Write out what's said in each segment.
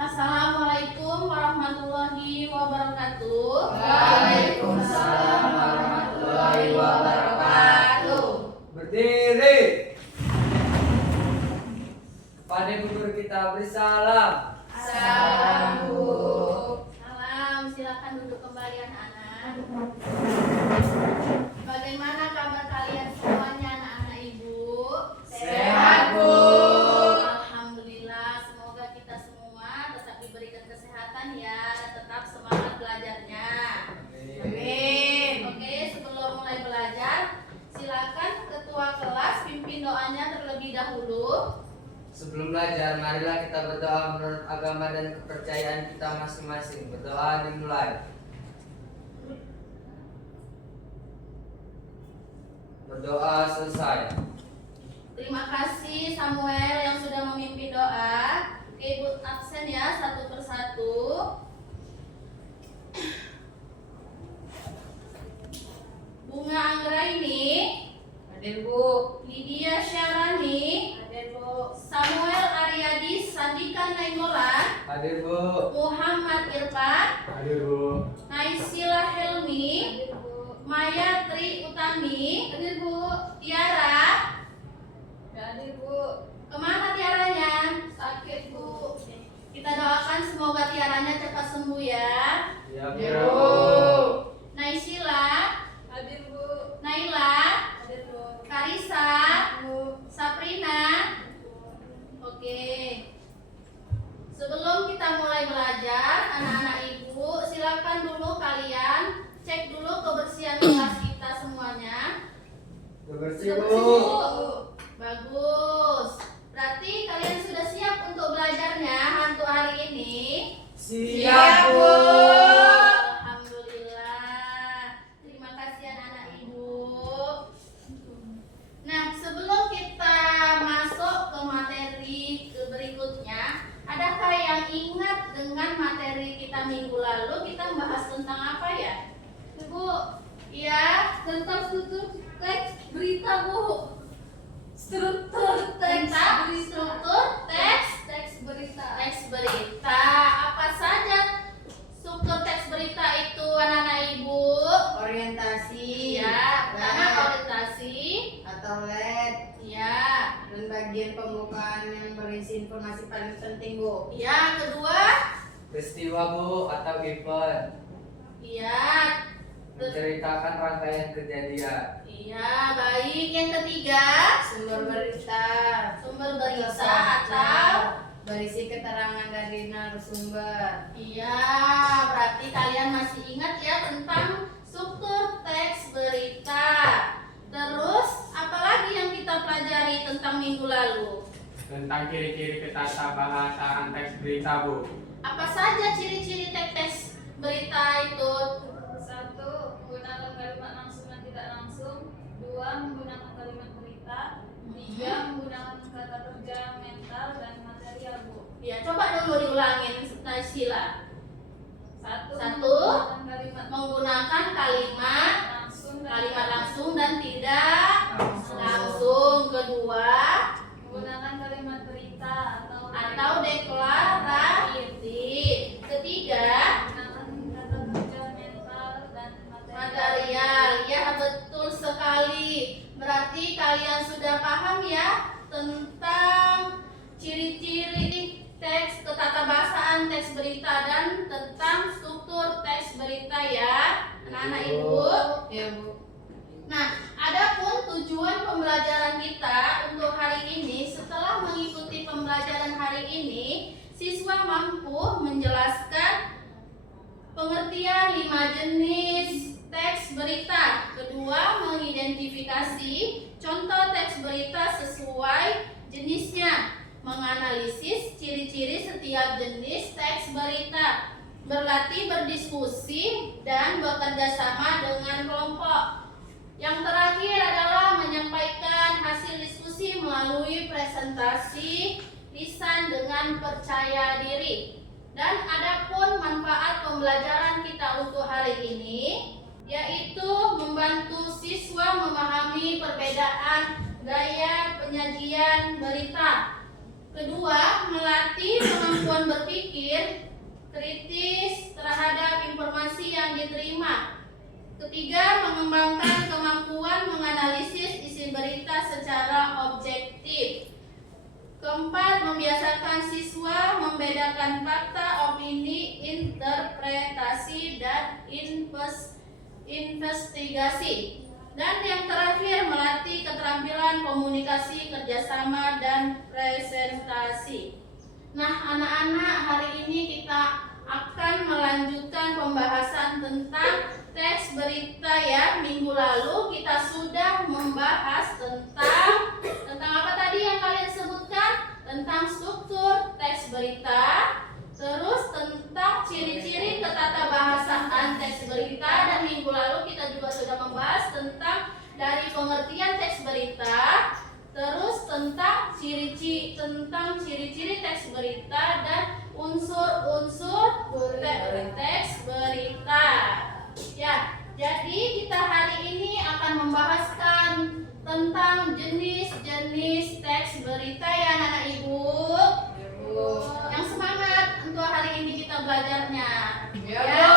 Assalamualaikum warahmatullahi wabarakatuh. Waalaikumsalam warahmatullahi wabarakatuh. Berdiri. Kepada guru kita beri salam. Salam Bu. Salam, silakan duduk kembali anak-anak. Bagaimana kabar kalian semuanya anak-anak ibu? Sehat Bu. Alhamdulillah, semoga kita semua tetap diberikan kesehatan ya, dan tetap semangat belajarnya. Amin. Oke, sebelum mulai belajar, silakan ketua kelas pimpin doanya terlebih dahulu. Sebelum belajar, marilah kita berdoa menurut agama dan kepercayaan kita masing-masing. Berdoa dimulai. Berdoa selesai. Terima kasih Samuel yang sudah memimpin doa. Oke, Ibu absen ya satu persatu. Bunga Anggraini, Hadir Bu. Lydia Syarani, Hadir Bu. Samuel Aryadi Sandika Nainggolan, Hadir Bu. Muhammad Irfan, Hadir Bu. Naisila Helmi, Hadir Bu. Maya Tri Utami, hadir Bu. Tiara, Hadir Bu. kemana Tiaranya? Sakit Bu. Kita doakan semoga Tiaranya cepat sembuh ya. Ya Hadir Bu. Bu. Naisila, Hadir Bu. Naila, Hadir Bu. Karisa, Bu. Saprina. Oke. Sebelum kita mulai belajar, anak-anak ibu, silakan dulu kalian cek dulu kebersihan kelas kita semuanya. Bersih Sudah Bu. bersih, Bu? Bagus. Berarti kalian sudah siap untuk belajarnya untuk hari ini? Siap, Bu. Alhamdulillah. Terima kasih anak-anak ibu. Nah, sebelum kita masuk ke materi berikutnya, adakah yang ingat dengan materi kita minggu lalu? Kita bahas tentang apa ya? Ibu, ya, tentang struktur teks berita, Bu. Struktur teks berita. Teks berita. Apa saja struktur teks berita itu anak-anak ibu? Orientasi. Ya, pertama orientasi. Atau LED. Ya. Dan bagian pembukaan yang berisi informasi paling penting Bu. Ya, kedua. Peristiwa Bu atau event. Ya. Menceritakan rangkaian kejadian. Iya, baik. Yang ketiga, Sumber berita. sumber berita atau berisi keterangan dari narasumber. iya, berarti kalian masih ingat ya tentang struktur teks berita. Terus, apalagi yang kita pelajari tentang minggu lalu? Tentang ciri-ciri ketasabahasaan teks berita Bu. Apa saja ciri-ciri teks berita itu? 1. Menggunakan kalimat langsung dan tidak langsung. 2. Menggunakan kalimat berita. 3. Menggunakan kata kerja mental dan material Bu. Ya, coba dulu diulangin Naisila. 1. Satu. Menggunakan kalimat Menggunakan kalimat langsung dan tidak langsung. Kedua, menggunakan kalimat berita atau deklarasi. Ketiga, menggunakan kata kerja mental dan material. Ya, betul sekali. Berarti kalian sudah paham ya tentang ciri-ciri teks ketatabahasaan teks berita dan tentang struktur teks berita ya, anak-anak ibu. Ya Bu. Nah, adapun tujuan pembelajaran kita untuk hari ini, setelah mengikuti pembelajaran hari ini, siswa mampu menjelaskan pengertian 5 jenis teks berita. Kedua, mengidentifikasi contoh teks berita sesuai jenisnya. Menganalisis ciri-ciri setiap jenis teks berita. Berlatih berdiskusi dan bekerja sama dengan kelompok. Yang terakhir adalah menyampaikan hasil diskusi melalui presentasi lisan dengan percaya diri. Dan adapun manfaat pembelajaran kita untuk hari ini, yaitu membantu siswa memahami perbedaan gaya penyajian berita. Kedua, melatih kemampuan berpikir kritis terhadap informasi yang diterima. Ketiga, mengembangkan kemampuan menganalisis isi berita secara objektif. Keempat, membiasakan siswa membedakan fakta, opini, interpretasi, dan investigasi. Dan yang terakhir, melatih keterampilan komunikasi, kerjasama, dan presentasi. Nah, anak-anak, hari ini kita akan melanjutkan pembahasan tentang teks berita ya. Minggu lalu kita sudah membahas tentang apa tadi yang kalian sebutkan? Tentang struktur teks berita, terus tentang ciri-ciri ketatabahasaan teks berita, dan minggu lalu kita juga sudah membahas tentang dari pengertian teks berita, terus tentang ciri-ciri teks berita dan unsur-unsur teks berita. Ya, jadi kita hari ini akan membahaskan tentang jenis-jenis teks berita ya anak-anak ibu. Yang semangat untuk hari ini kita belajarnya. Ya,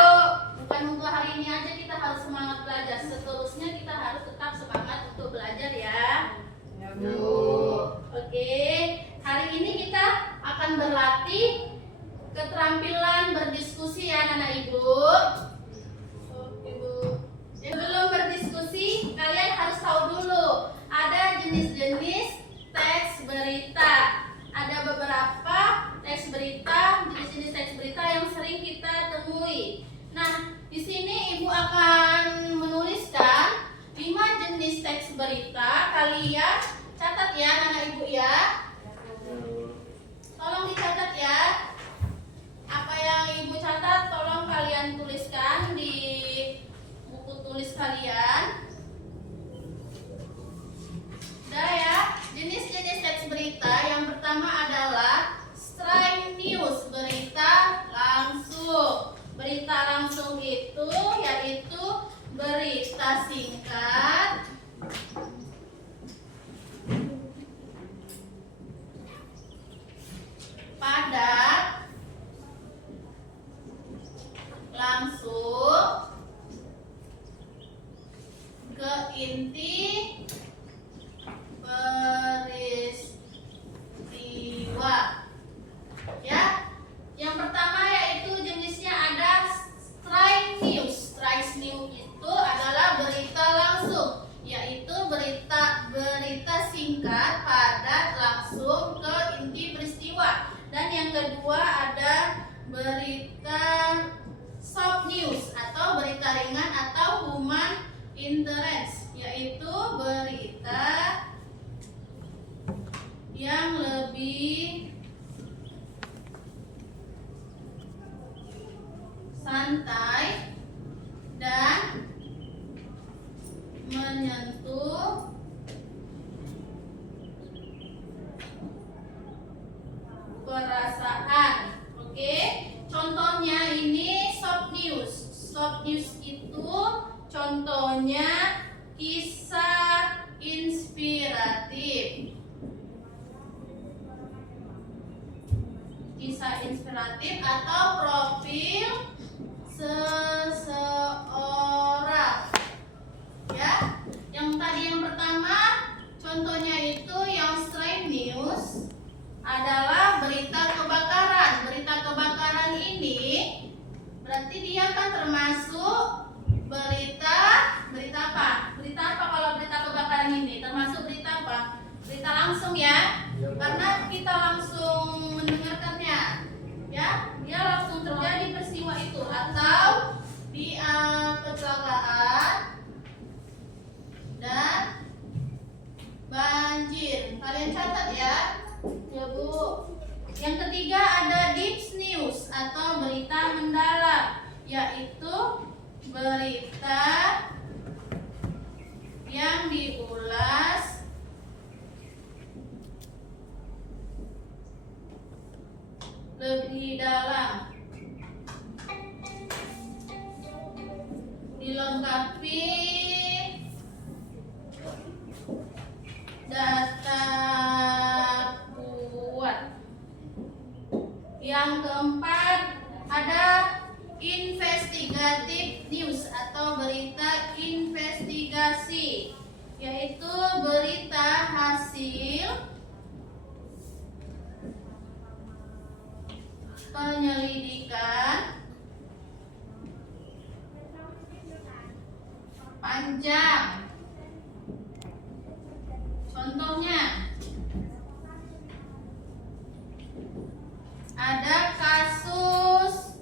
bukan untuk hari ini aja kita harus semangat belajar. Seterusnya kita harus tetap semangat untuk belajar ya. Oke, hari ini kita akan berlatih keterampilan berdiskusi ya anak-anak ibu. Sebelum berdiskusi, kalian harus tahu dulu ada jenis-jenis teks berita. Ada beberapa teks berita, jenis-jenis teks berita yang sering kita temui. Nah, di sini ibu akan menuliskan 5 jenis teks berita. Kalian catat ya anak-anak ibu ya. Tolong dicatat ya. Apa yang ibu catat tolong kalian tuliskan di buku tulis kalian. Udah ya. Jenis-jenis teks berita yang pertama adalah straight news, berita langsung. Berita langsung itu yaitu berita singkat, padat, langsung, ke inti peristiwa. Ya, yang pertama yaitu jenisnya ada straight news. Straight news itu adalah berita langsung, yaitu berita singkat, padat, langsung, ke inti peristiwa. Dan yang kedua ada berita soft news atau berita ringan atau human interest, yaitu berita yang lebih santai dan menyentuh perasaan. Oke, contohnya ini soft news. Soft news itu contohnya kisah inspiratif. Kisah inspiratif atau profil seseorang. Ya, yang tadi yang pertama contohnya itu yang straight news adalah berita kebakaran. Berita kebakaran ini berarti dia kan termasuk berita apa? Berita apa kalau berita kebakaran ini? Termasuk berita apa? Berita langsung ya. Karena kita langsung mendengarkannya. Ya, dia langsung terjadi peristiwa itu atau dia kecelakaan dan banjir. Kalian catat ya. Ya Bu. Yang ketiga ada deep news atau berita mendalam, yaitu berita yang diulas lebih dalam, dilengkapi data kuat. Yang keempat ada investigative news atau berita investigasi, yaitu berita hasil penyelidikan panjang. Contohnya ada kasus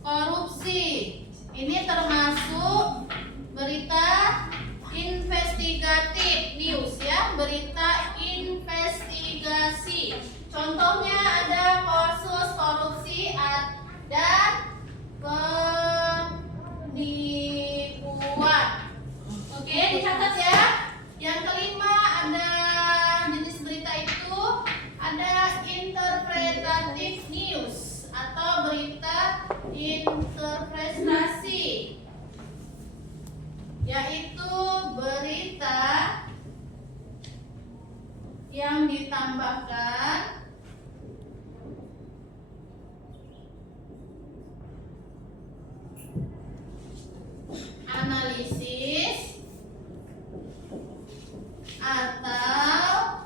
korupsi. Ini termasuk berita investigatif news ya, berita investigasi. Contohnya ada kasus korupsi dan penipuan. Oke, dicatat ya. Yang kelima ada jenis berita itu ada interpretative news atau berita interpretasi, yaitu berita yang ditambahkan analisis atau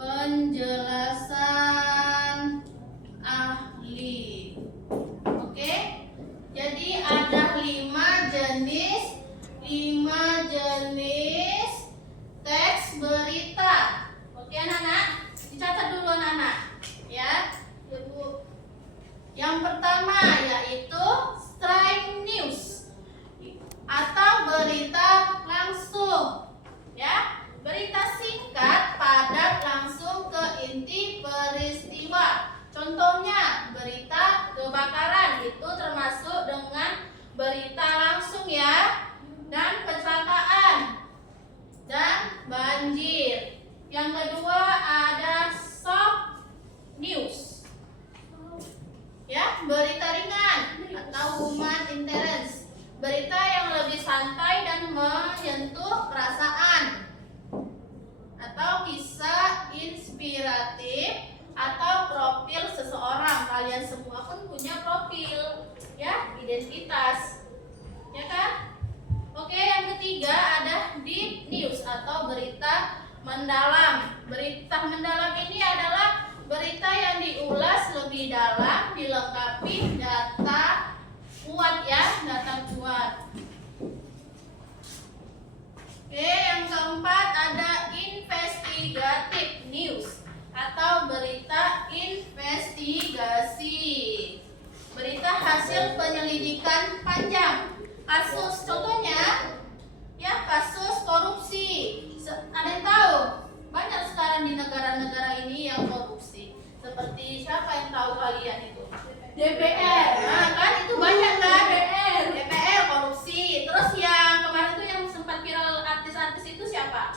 penjelasan ahli. Oke, jadi ada 5 jenis teks berita. Oke anak-anak, dicatat dulu anak-anak ya. Yang pertama yaitu straight news atau berita langsung ya, berita singkat, padat, langsung ke inti peristiwa. Contohnya berita kebakaran itu termasuk dengan berita langsung ya, dan kecelakaan dan banjir. Yang kedua ada soft news ya, berita ringan atau human interest, berita yang lebih santai dan menyentuh perasaan, atau kisah inspiratif atau profil seseorang. Kalian semua pun punya profil ya, identitas ya kan. Oke, yang ketiga ada deep news atau berita mendalam. Berita mendalam ini adalah berita yang diulas lebih dalam, dilengkapi data kuat ya, data kuat. Oke, yang keempat ada investigative news atau berita investigasi, berita hasil penyelidikan panjang. Kasus contohnya ya, kasus korupsi. Ada yang tahu? Banyak sekarang di negara-negara ini yang korupsi. Seperti siapa yang tahu kalian itu? DPR. Nah, kan itu banyak kan? DPR korupsi. Terus yang kemarin itu yang sempat viral artis-artis itu siapa?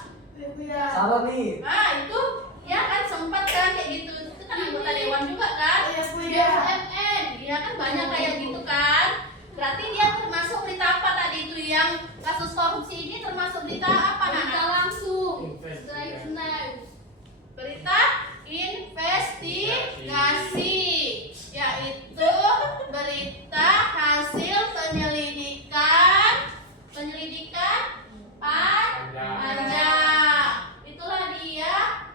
Salah nih. Nah, itu ya kan sempat kan kayak gitu. Itu kan anggota dewan juga kan? BUMN. Ya kan banyak kayak gitu kan? Berarti dia termasuk berita apa tadi itu yang kasus korupsi ini termasuk berita apa? Berita langsung. Straight news. Berita investigasi, yaitu berita hasil penyelidikan panjang. Itulah dia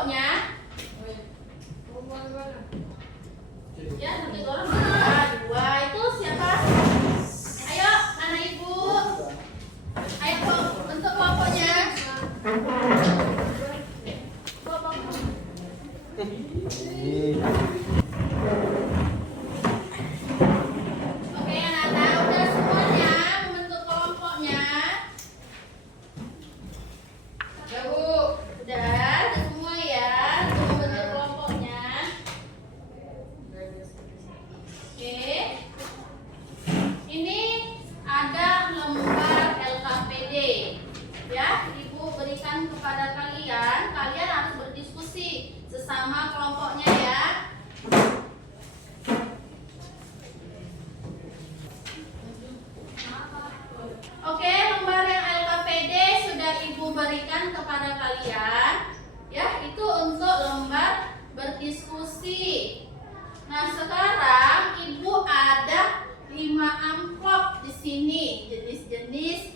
kelompoknya. Ya, satu orang dua itu siapa? Ayo, mana ibu? Ayo bentuk kelompoknya. Oke, anak-anak udah semuanya membentuk kelompoknya. Ya Bu. Udah semua ya untuk membentuk kelompoknya. Oke. Ini ada lembar LKPD. Ya, Ibu berikan kepada kalian. Kalian harus berdiskusi sesama kelompoknya ya. Oke, lembar yang LKPD sudah Ibu berikan kepada kalian. Ya, itu untuk lembar berdiskusi. Nah, sekarang Ibu ada 5 amplop di sini, jenis-jenis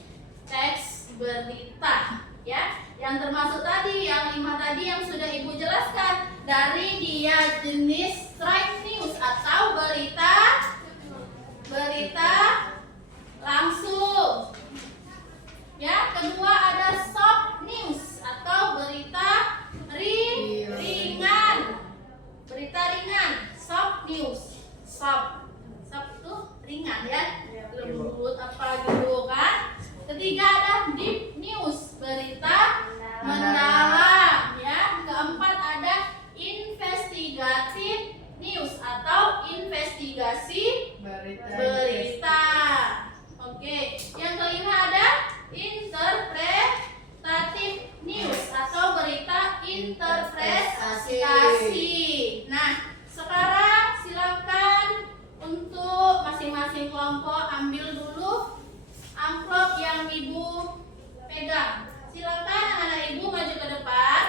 teks berita, ya. Yang termasuk tadi, yang 5 tadi yang sudah Ibu jelaskan. Dari dia jenis straight news atau berita langsung. Ya, kedua ada soft news atau berita ringan. Berita ringan, soft news. Soft itu ringan ya, lembut apa gitu kan. Ketiga ada deep news, berita mendalam ya. Keempat ada investigative news atau investigasi berita. Oke, yang kelima ada interpretative news atau berita interpretasi. Nah, sekarang silakan untuk masing-masing kelompok ambil dulu amplop yang Ibu pegang. Silakan anak-anak Ibu maju ke depan.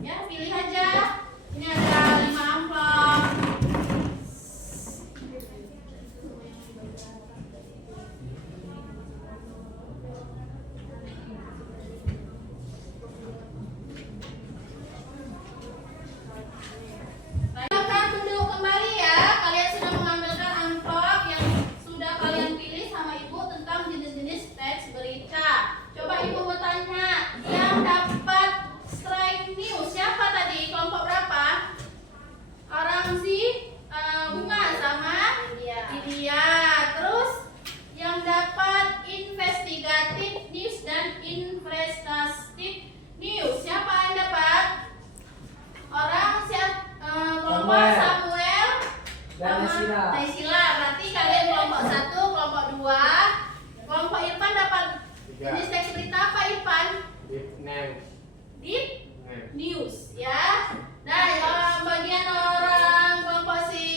Ya, pilih aja. Ini ada 5 amplop. Silakan duduk kembali ya. Kalian sudah mengambilkan amplop yang sudah kalian pilih sama Ibu tentang jenis-jenis teks berita. Coba Ibu bertanya, yang dapat strike news siapa tadi? Kelompok berapa? Orang Bunga sama Lydia. Terus yang dapat investigative news dan investasi news siapa yang dapat? Orang kelompok Samuel Dan sama Naysila. Berarti kalian kelompok 1, kelompok 2. Kelompok Irfan dapat jenis teks berita apa Irfan? Deep news ya. Nah, bagian orang kelompok si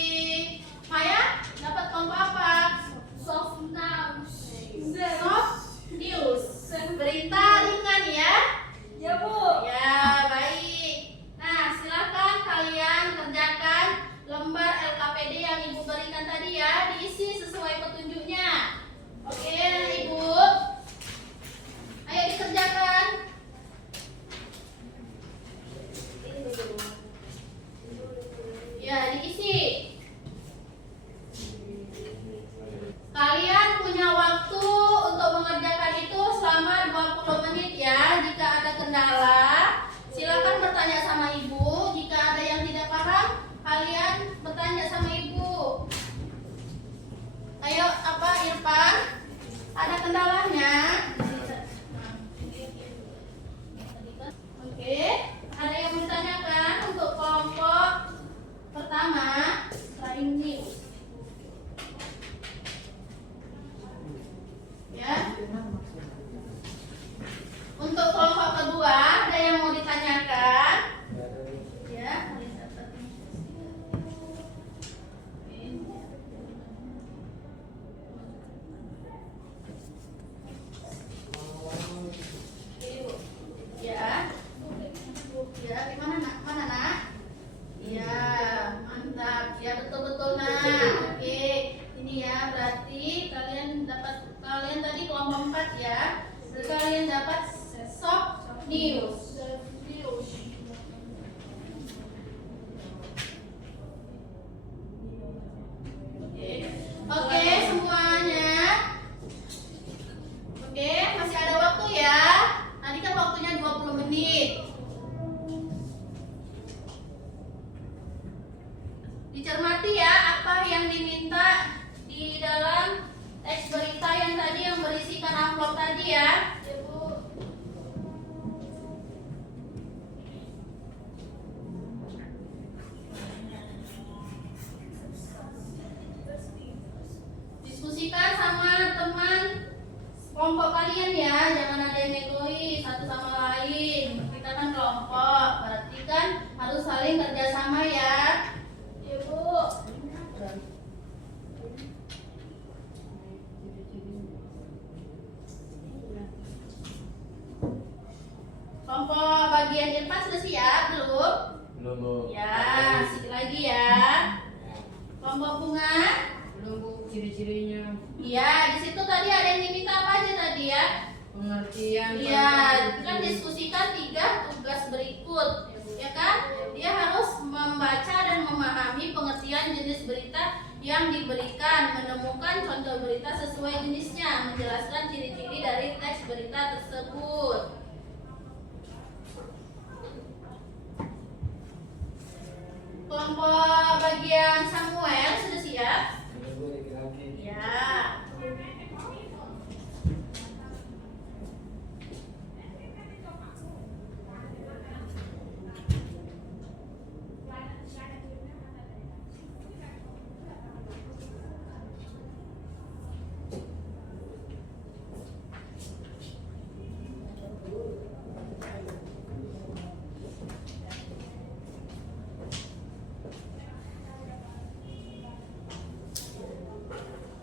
Maya dapat kelompok apa? Soft news. Berita ringan ya. Ya Bu. Ya, baik. Nah, silakan kalian kerjakan lembar LKPD yang Ibu berikan tadi ya, diisi sesuai petunjuknya. Oke, Ibu. Ayo dikerjakan. Ya, diisi. Kalian punya waktu untuk mengerjakan itu selama 20 menit ya. Jika ada kendala, silakan bertanya sama Ibu. Jika ada yang tidak paham, kalian bertanya sama Ibu. Ayo, apa Irfan? Ada kendalanya? Oke, ada yang mau ditanyakan untuk kelompok pertama? saling kerjasama ya. Ibu. Kelompok bagian Irfan sudah siap belum? Belum, Bu. Ya, sikit lagi ya. Kelompok bunga. Belum Bu, ciri-cirinya. Iya, di situ tadi ada yang diminta apa aja tadi ya? Pengertian. Iya, kan diskusikan 3 tugas berikut, ya kan? Dia harus membaca dan memahami pengertian jenis berita yang diberikan, menemukan contoh berita sesuai jenisnya, menjelaskan ciri-ciri dari teks berita tersebut. Kelompok bagian Samuel sudah siap? Sudah, Bu, lagi. Ya.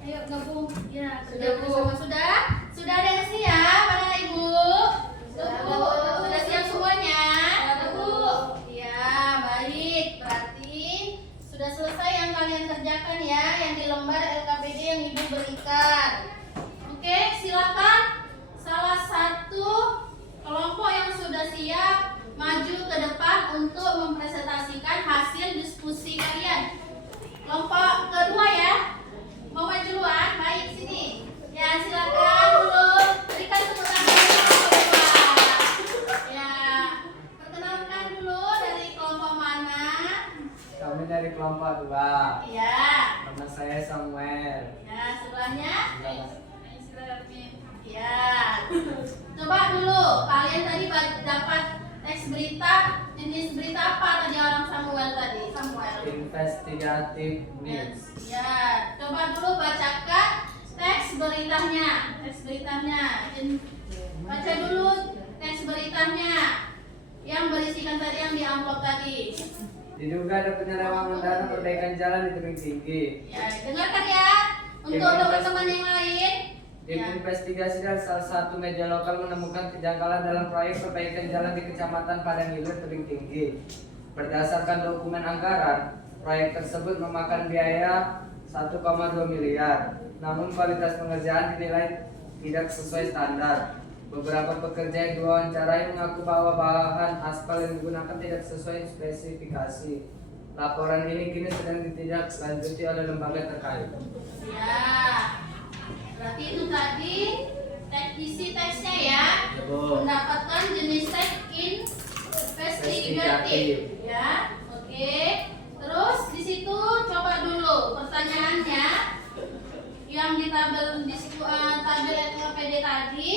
Ayo gabung. Ya, Sudah, Bu. bersama sudah. Sudah ada yang siap, mana Ibu? Sudah siap semuanya? Bu. Ya, baik. Berarti sudah selesai yang kalian kerjakan ya, yang di lembar LKPD yang Ibu berikan. Oke, silakan salah satu kelompok yang sudah siap maju ke depan untuk mempresentasikan hasil diskusi kalian. Kelompok kedua ya. Mau maju duluan? Baik, sini. Ya, silakan dulu. Berikan tepuk tangan untuk kelompok kedua. Ya, perkenalkan dulu dari kelompok mana? Kami dari kelompok 2. Ya. Nama saya Samuel. Ya, sebelahnya. Aisyah Armin. Ya. Coba dulu, kalian tadi dapat teks berita, jenis berita apa tadi orang Samuel tadi? Samuel. Investigatif news. Ya, coba dulu bacakan teks beritanya. Teks beritanya. Baca dulu teks beritanya yang berisikan tadi yang di amplop tadi. Diduga ada penyelewengan dana perbaikan jalan di Tebing Tinggi. Ya, dengarkan ya. Untuk teman-teman yang lain. Tim Ya. investigasi dari salah satu media lokal menemukan kejanggalan dalam proyek perbaikan jalan di Kecamatan Padang Hilir, Tebing Tinggi. Berdasarkan dokumen anggaran, proyek tersebut memakan biaya 1,2 miliar. Namun kualitas pengerjaan dinilai tidak sesuai standar. Beberapa pekerja yang diwawancarai mengaku bahwa bahan aspal yang digunakan tidak sesuai spesifikasi. Laporan ini kini sedang ditindaklanjuti oleh lembaga terkait. Ya. Berarti itu tadi isi teksnya ya. Mendapatkan jenis teks investigatif. Ya. Oke. Terus di situ coba dulu pertanyaannya yang di tabel tabel LKPD tadi,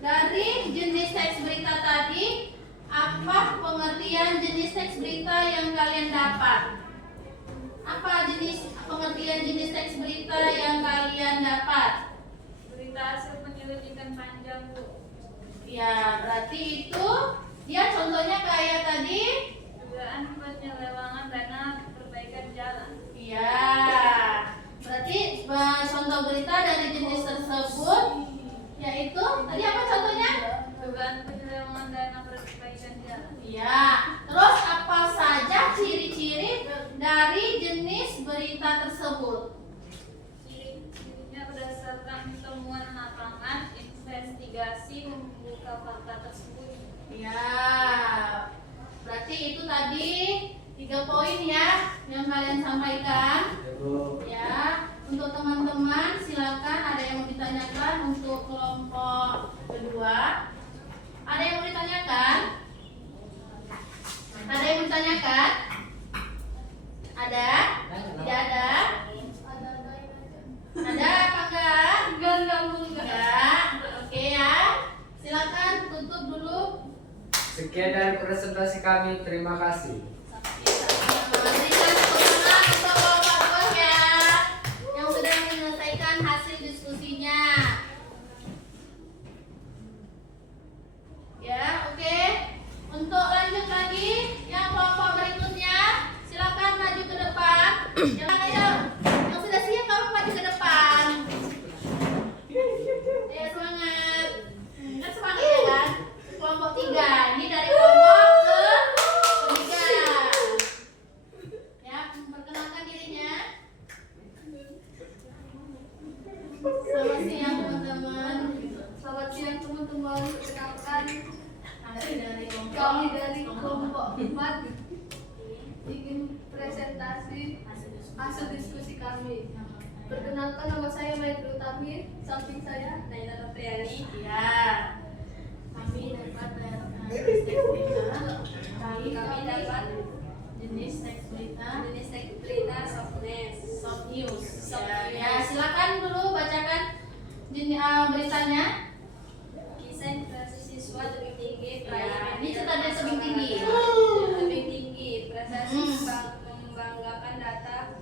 dari jenis teks berita tadi, apa pengertian jenis teks berita yang kalian dapat? Apa pengertian jenis teks berita yang kalian dapat? Berita hasil penyelidikan panjang, Bu. Ya, berarti itu ya contohnya kayak tadi. Dugaan penyelewengan dana perbaikan jalan. Ya, berarti contoh berita dari jenis tersebut yaitu tadi apa contohnya? Dugaan penyelewengan dana perbaikan jalan. Ya, terus apa saja ciri-ciri dari jenis berita tersebut? Ciri-cirinya berdasarkan temuan lapangan, investigasi membuka fakta tersebut. Ya, berarti itu tadi 3 poin ya yang kalian sampaikan. Ya, untuk teman-teman silakan, ada yang mau ditanyakan untuk kelompok kedua? Ada yang mau ditanyakan? Ada yang mau ditanyakan? Ada? Tidak ada? Ada apa enggak? Enggak. Oke ya. Silakan tutup dulu. Sekian dari presentasi kami. Terima kasih. Berikan tepuk tangan untuk kelompok dua ya, yang sudah menyelesaikan hasil diskusinya. Ya, oke. Untuk lanjut lagi, yang kelompok berikutnya. Jangan ayo. Yang sudah siap kamu maju ke depan. Ayo semangat. Kan semangat ya kan? Kelompok 3. Ini dari kelompok ke 3. Ya, perkenalkan dirinya. Selamat siang teman-teman. Selamat siang teman-teman. Perkenalkan Kami kami dari kelompok 4 ingin presentasi hasil diskusi kami. Perkenalkan nama saya Maidru Tamir, samping saya Naila Nopriani. Ya, kami dapat Kami dapat jenis teks berita jenis teks berita softness. soft news. Soft news. Ya, silakan dulu bacakan beritanya. Kisah inflasi siswa tebing tinggi. Ya, ini cerita dari tebing tinggi. Tebing tinggi. Prestasi membanggakan datang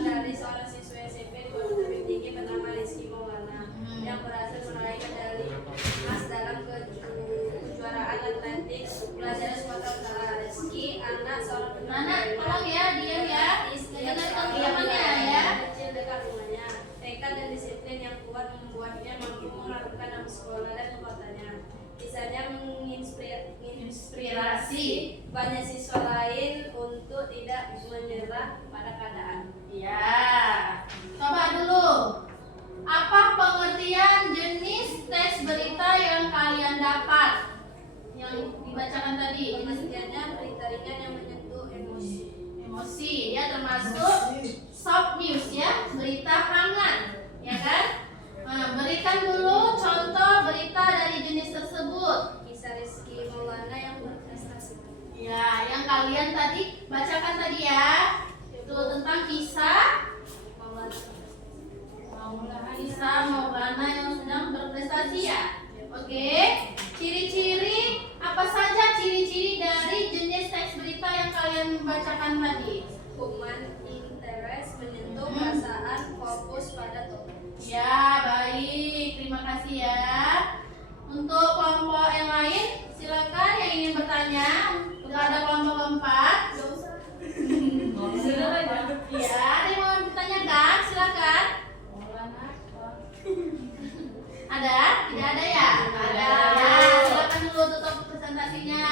dari seorang siswa SMP di Kota Tebing Tinggi bernama Rizky Maulana yang berhasil meraih medali emas dalam kejuaraan atletik pelajaran Sumatera Utara. Rizky anak seorang Anak, tolong ya, diam ya. Dengarkan temannya ya. kecil dekat rumahnya. Tekad dan disiplin yang kuat membuatnya mampu melakukan nama sekolah dan kotanya. Kisahnya menginspirasi banyak siswa lain untuk tidak menyerah pada keadaan. Ya, coba dulu. Apa pengertian jenis teks berita yang kalian dapat? Yang dibacakan tadi. Pengertiannya berita ringan yang menyentuh emosi. Emosi, ya termasuk soft news ya, berita hangat, ya kan? Nah, berikan dulu contoh berita dari jenis tersebut. Kisah Rizky Maulana yang berprestasi. Ya, yang kalian tadi bacakan tadi ya. Itu tentang kisah Maulana yang sedang berprestasi ya. Oke. Ciri-ciri apa saja ciri-ciri dari jenis teks berita yang kalian bacakan tadi? Human interest menyentuh perasaan, fokus pada topik. Ya, baik. Terima kasih ya. Untuk kelompok yang lain, silakan yang ingin bertanya kepada kelompok keempat. Ya, ada yang mau ditanyakan? Silakan. Ada? Tidak ada ya? Ada. Ya, silakan dulu tutup presentasinya.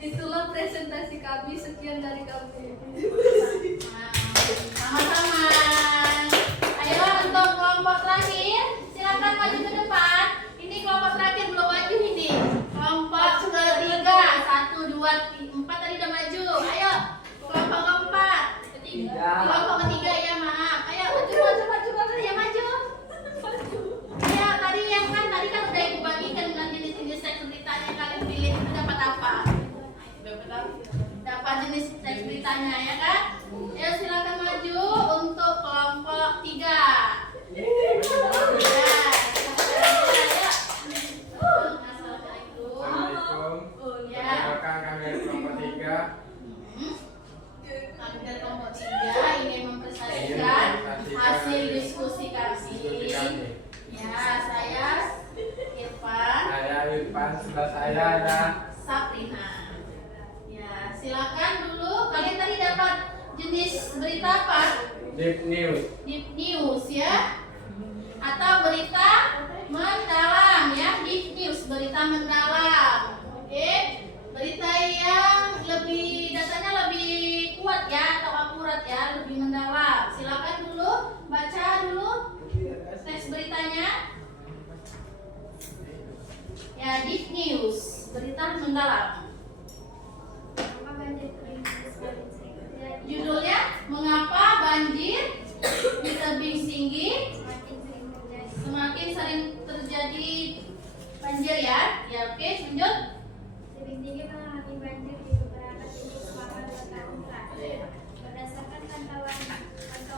Itulah presentasi kami, sekian dari kami. Nah, sama-sama. Ayo untuk kelompok terakhir, silakan maju ke depan. Ini kelompok terakhir belum maju ini. Kelompok ketiga, 1, 2, 4 tadi udah maju. Ayo, kelompok keempat. Kelompok ketiga ya maaf. Ayo maju ya maju. Ya tadi tadi kan udah ibu bagikan dengan jenis-jenis teks beritanya yang kalian pilih itu dapat apa? Dapat jenis teks beritanya ya kan? Ya silakan maju untuk kelompok 3. Assalamualaikum. Ya. Perkenalkan kami dari kelompok 3. Kami dari kelompok 3 ingin mempresentasikan hasil diskusi kami. Ya, saya Irfan, Saya Irfan, sebelah saya ada Saprina. Ya, silakan dulu. Kalian tadi dapat jenis berita apa? Deep News. Deep news ya, atau berita mendalam ya. Deep news, berita mendalam. Oke, berita yang datanya lebih kuat ya atau akurat ya, lebih mendalam. Silakan dulu baca dulu teks beritanya. Ya, deep news, berita mendalam. Judulnya mengapa banjir di tebing tinggi semakin sering terjadi banjir ya. Ya, oke, lanjut. Tebing tinggi mengalami banjir di beberapa titik selama 2 tahun terakhir. Berdasarkan pantauan, ada beberapa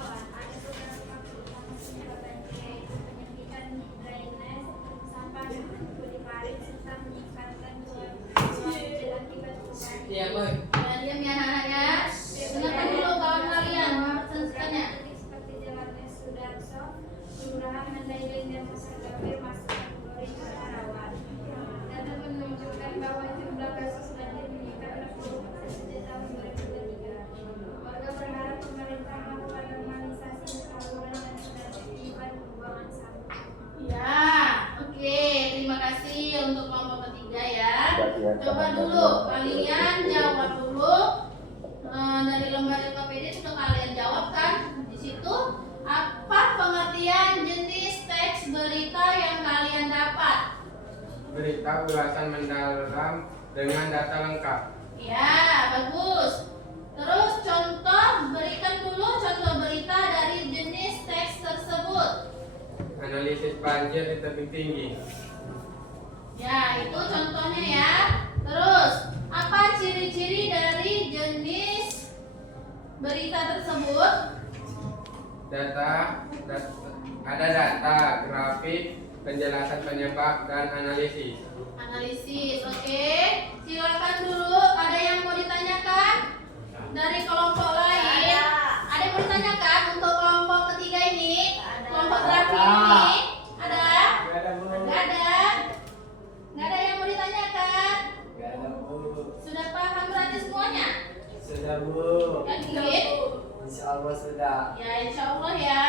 faktor utama penyebab banjir, yaitu penyempitan drainase, sampah yang berkumpul di parit, serta meningkatkan curah hujan ulasan mendalam dengan data lengkap. Ya, bagus. Terus berikan dulu contoh berita dari jenis teks tersebut. Analisis banjir di tebing tinggi. Ya, itu contohnya ya. Terus, apa ciri-ciri dari jenis berita tersebut? Ada data, grafik, penjelasan penyebab dan analisis. Analisis, oke. Silakan dulu. Ada yang mau ditanyakan dari kelompok lain? Ada yang mau ditanyakan untuk kelompok ketiga ini? Kelompok terakhir ini? Ada? Nggak ada. Nggak ada yang mau ditanyakan? Sudah paham berarti semuanya? Sudah Bu. Yakin? Insya Allah sudah. Ya, insya Allah ya.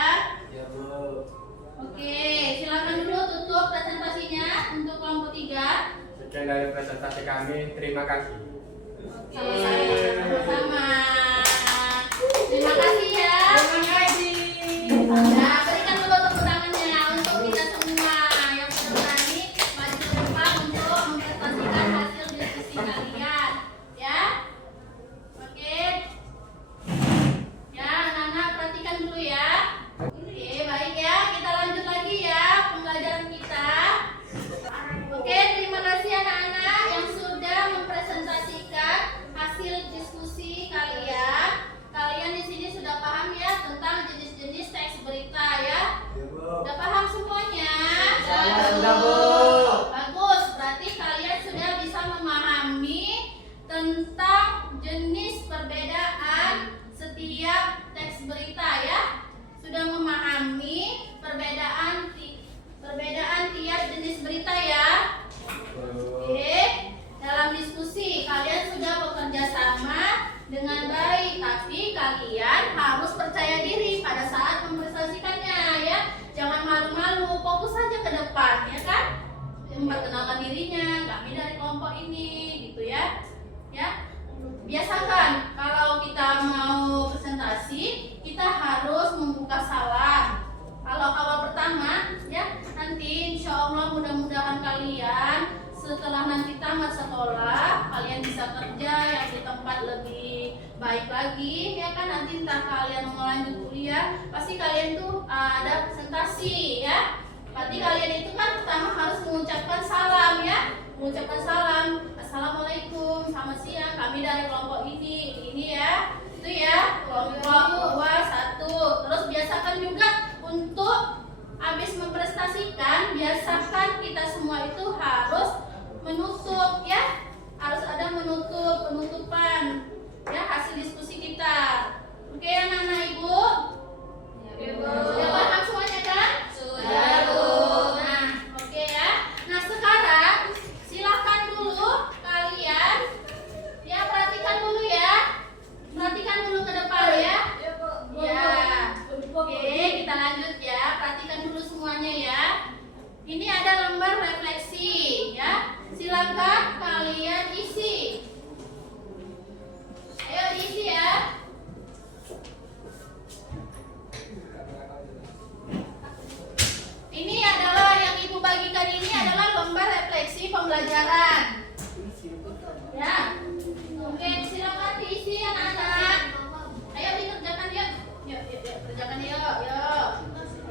Ya Bu. Oke, silakan dulu tutup presentasinya untuk kelompok 3. Sekian dari presentasi kami. Terima kasih. Sama-sama. Terima kasih ya. Terima kasih. Nah, berikan dulu tepuk tangannya untuk kita semua yang sudah berani maju ke depan untuk mempresentasikan hasil diskusi kalian. Ya, oke. Ya, anak-anak perhatikan dulu ya. Oke, baik ya. Kita lanjut lagi ya pembelajaran kita. Oke, terima kasih anak-anak yang sudah mempresentasikan hasil diskusi kalian. Kalian di sini sudah paham ya tentang jenis-jenis teks berita ya? Ya Bu. Sudah paham semuanya? Sudah Bu. Bagus, berarti kalian sudah bisa memahami tentang jenis perbedaan setiap teks berita ya? Sudah memahami perbedaan tiap jenis berita ya? Oke, dalam diskusi kalian sudah bekerja sama dengan baik, tapi kalian harus percaya diri pada saat mempresentasikannya ya. Jangan malu-malu, fokus saja ke depan ya kan? Memperkenalkan dirinya, kami dari kelompok ini gitu ya. Ya. Biasakan kalau kita mau presentasi, kita harus membuka salam. Kalau awal pertama ya, nanti insya Allah mudah-mudahan kalian setelah nanti tamat sekolah kalian bisa kerja yang di tempat lebih baik lagi ya kan. Nanti entah kalian mau lanjut kuliah pasti kalian tuh ada presentasi ya. Berarti kalian itu kan pertama harus mengucapkan salam ya. Mengucapkan salam, assalamualaikum, selamat siang, kami dari kelompok ini ya. Itu ya, kelompok 2, 1. Terus biasakan juga untuk habis mempresentasikan, biasakan kita semua itu harus menutup ya, harus ada penutupan ya hasil diskusi kita. Oke anak-anak ibu? Sudah paham semuanya kan? Sudah Bu. Nah, oke ya. Nah sekarang silakan dulu kalian ya perhatikan dulu ya, perhatikan dulu ke depan ya. Ya. Oke kita lanjut ya, perhatikan dulu semuanya ya. Ini ada lembar refleksi ya. Silakan kalian isi. Ayo diisi ya. Ini adalah yang ibu bagikan, ini adalah lembar refleksi pembelajaran. Ya. Oke, silakan diisi anak-anak. Ayo dikerjakan yuk. Yuk, kerjakan yuk.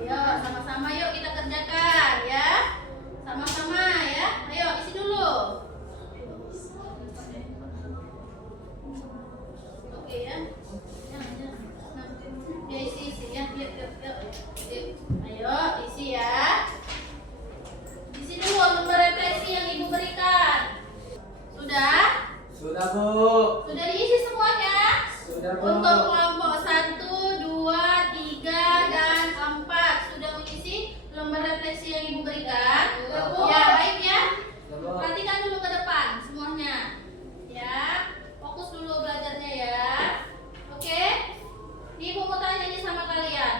Ayo, sama-sama yuk kita kerjakan ya. Sama-sama ya. Ayo isi dulu. Oke ya. Ya isi ya. Yuk. Ayo isi ya. Isi dulu lembar refleksi yang ibu berikan. Sudah? Sudah Bu. Sudah diisi semuanya? Sudah Bu. Untuk kelompok 1, 2, 3, dan 4 sudah mengisi lembar refleksi yang ibu berikan? Ya, baik ya. Perhatikan dulu ke depan semuanya. Ya, fokus dulu belajarnya ya. Oke? Ibu mau tanya nih sama kalian.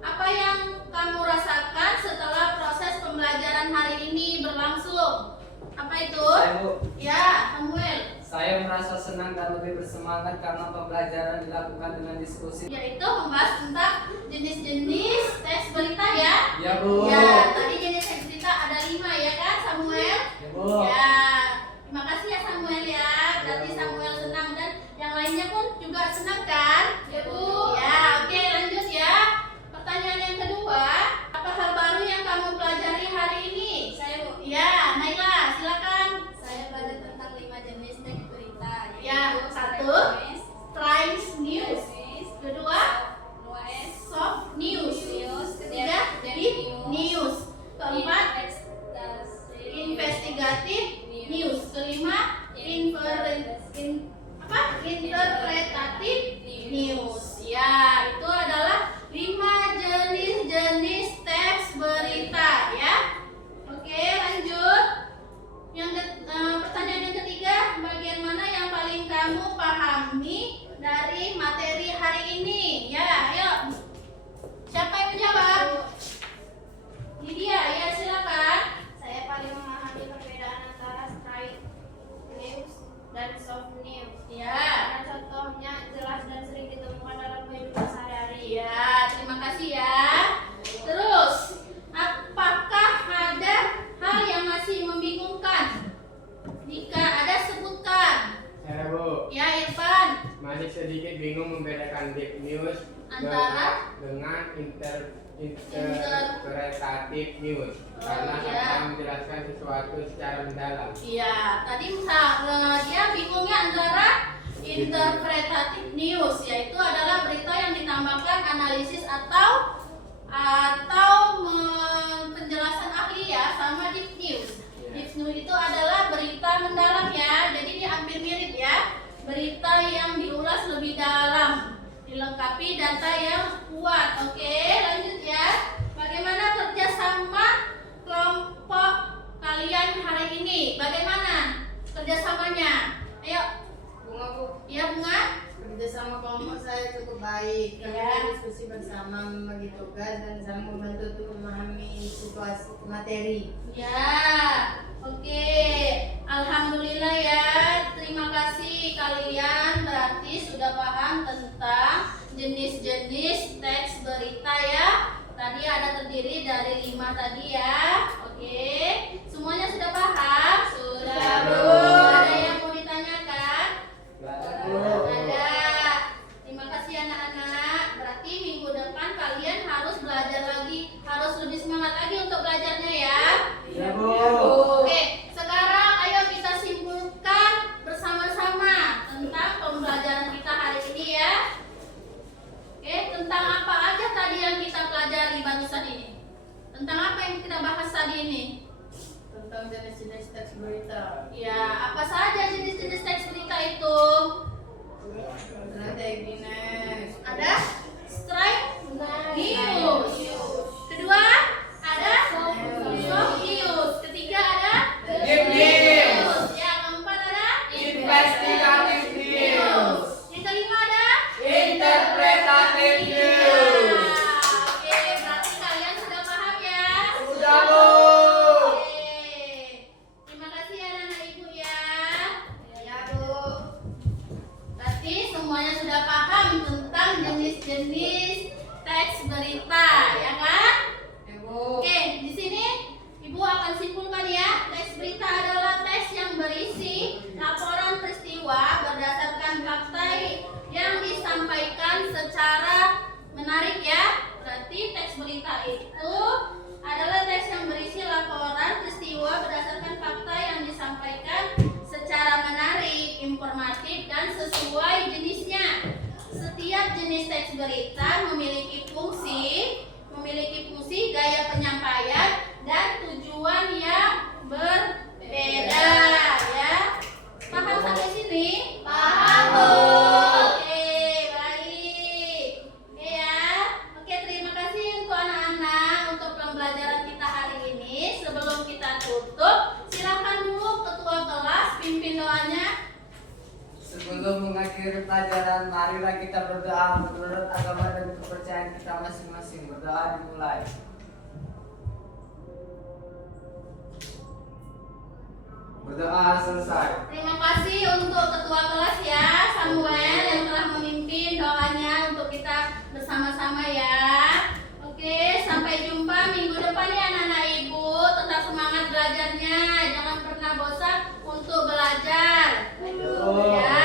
Apa yang kamu rasakan setelah proses pembelajaran hari ini berlangsung? Apa itu? Saya Bu. Ya, Samuel. Saya merasa senang dan lebih bersemangat karena pembelajaran dilakukan dengan diskusi. Yaitu membahas tentang jenis-jenis teks berita ya. Ya Bu. Ya, tadi jenis teks berita ada 5 ya kan, Samuel? Ya, Bu. Ya, terima kasih ya Samuel ya. Berarti Samuel senang dan yang lainnya pun juga senang kan? Ya, Bu. Ya, oke lanjut ya. Pertanyaan yang kedua, apa hal baru yang kamu pelajari hari ini? Saya, Bu. Ya, Naila, silakan. Saya belajar tentang 5 jenis teks berita. Ya, yaitu satu. News, Times News. Kedua, Noise, Soft News. Ketiga, Deep Deep News. Keempat, Investasi, Investigative News. Kelima, Interpretative News. Ya, itu adalah 5 jenis-jenis teks berita ya. Oke, lanjut. Pertanyaan yang ketiga, bagian mana yang paling kamu pahami dari materi hari ini? Ya, ayo. Siapa yang menjawab? Lydia, ya silakan. Saya paling memahami perbedaan antara straight news dan soft news. Ya. Karena contohnya jelas dan sering ditemukan dalam kehidupan sehari-hari. Ya, terima kasih ya. Terus, apakah ada hal yang masih membingungkan? Jika ada, sebutkan. Saya, Bu. Ya, Irfan. Masih sedikit bingung membedakan deep news Antara? dengan interpretatif news karena iya. sama menjelaskan sesuatu secara mendalam. Iya, tadi dia bingungnya antara interpretative news, yaitu adalah berita yang ditambahkan analisis atau penjelasan ahli ya, sama deep news. Deep news itu adalah berita mendalam ya, jadi dia hampir mirip ya. Berita yang diulas lebih dalam, dilengkapi data yang kuat. Oke, lanjut ya. Bagaimana kerjasama kelompok kalian hari ini? Bagaimana kerjasamanya? Ayo. Bunga, Bu. Ya, Bunga. Kerjasama kelompok saya cukup baik. Kami Ya. diskusi bersama, membagi tugas dan saling membantu untuk memahami situasi materi. Ya, oke. Alhamdulillah ya. Terima kasih kalian berarti sudah paham tentang jenis-jenis teks berita ya. Tadi ada terdiri dari 5 tadi ya. Oke. Semuanya sudah paham? Sudah, Bu. Ada yang mau ditanyakan? Ada. Terima kasih anak-anak. Berarti minggu depan kalian harus belajar lagi, harus lebih semangat lagi untuk belajarnya ya. Ya, Bu. Oke, sekarang ayo kita simpulkan bersama-sama tentang pembelajaran kita hari ini ya. Oke, tentang apa aja tadi yang kita pelajari barusan ini? Tentang apa yang kita bahas tadi ini? Tentang jenis-jenis teks berita. Ya, apa saja jenis-jenis teks berita itu? Ada Igines. Ada straight news. Kedua, ada soft news. Ketiga ada Deep news. Ya, keempat ada Investigative news. Yang kelima ada Interpretative Ya. news. Oke, berarti kalian sudah paham ya? Sudah, Bu. Oke. Terima kasih ya anak ibu ya. Ya, Bu. Berarti semuanya sudah paham tentang jenis-jenis teks berita, ya kan? Ya, Bu. Oke, di sini Ibu akan simpulkan ya. Teks berita adalah teks yang berisi laporan peristiwa berdasarkan fakta yang disampaikan secara menarik ya. Berarti teks berita itu adalah teks yang berisi laporan peristiwa berdasarkan fakta yang disampaikan secara menarik, informatif, dan sesuai jenisnya. Setiap jenis teks berita memiliki fungsi, gaya penyampaian, dan tujuan yang berbeda ya. Paham sampai sini? Paham, Bu. Oke, baik. Oke ya. Oke, terima kasih untuk anak-anak untuk pembelajaran kita hari ini. Sebelum kita tutup, silakan dulu ketua kelas pimpin doanya. Sebelum mengakhiri pelajaran, marilah kita berdoa menurut agama dan kepercayaan kita masing-masing. Berdoa dimulai. Berdoa selesai. Terima kasih untuk ketua kelas ya, Samuel yang telah memimpin doanya untuk kita bersama-sama ya. Oke, sampai jumpa minggu depan ya anak-anak ibu. Tetap semangat belajarnya. Oh. Ya,